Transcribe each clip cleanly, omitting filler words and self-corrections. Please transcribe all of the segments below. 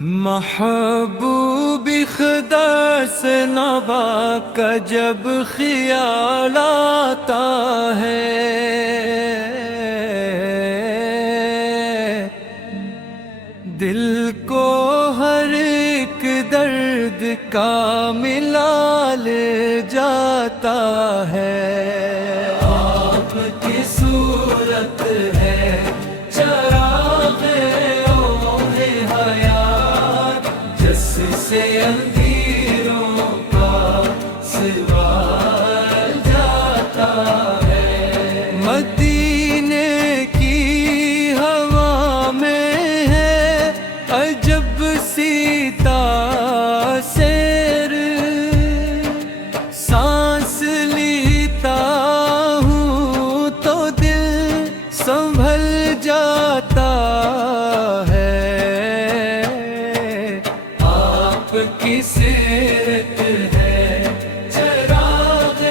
محبوب خدا سے نوا کا جب خیال آتا ہے، دل کو ہر ایک درد کا ملال جاتا ہے۔ آپ کی صورت ہے چراغ سے اندھیروں کا سوال جاتا ہے۔ مدینے کی ہوا میں ہے عجب سی تاثیر، سانس لیتا ہوں تو دل سنبھل جاتا ہے۔ کی سیرت ہے چراغ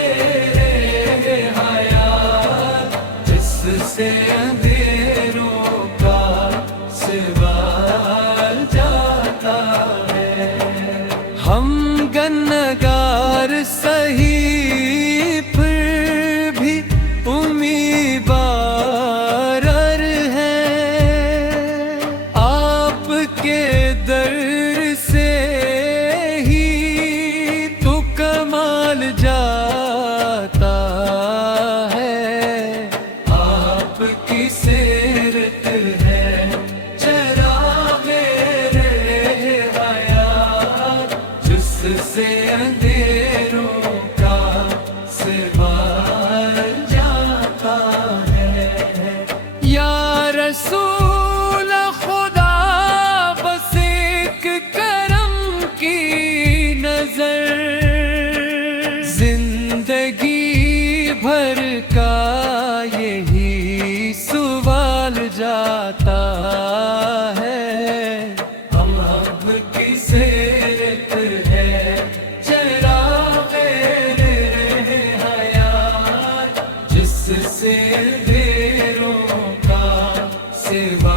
حیات، جس سے اندھیروں کا سوال جاتا ہے۔ ہم گنگار سہی پھر بھی امیدوار ہیں، آپ کے در جاتا ہے۔ آپ کی سیرت ہے چراغ حیات، جس سے اندھیروں کا سوال جاتا ہے۔ یا رسول خدا بس ایک کرم کی نظر، زندگی بھر کا یہی سوال جاتا ہے۔ ہم اب کی سیرت ہے چراغ حیات، جس سے اندھیروں کا سوا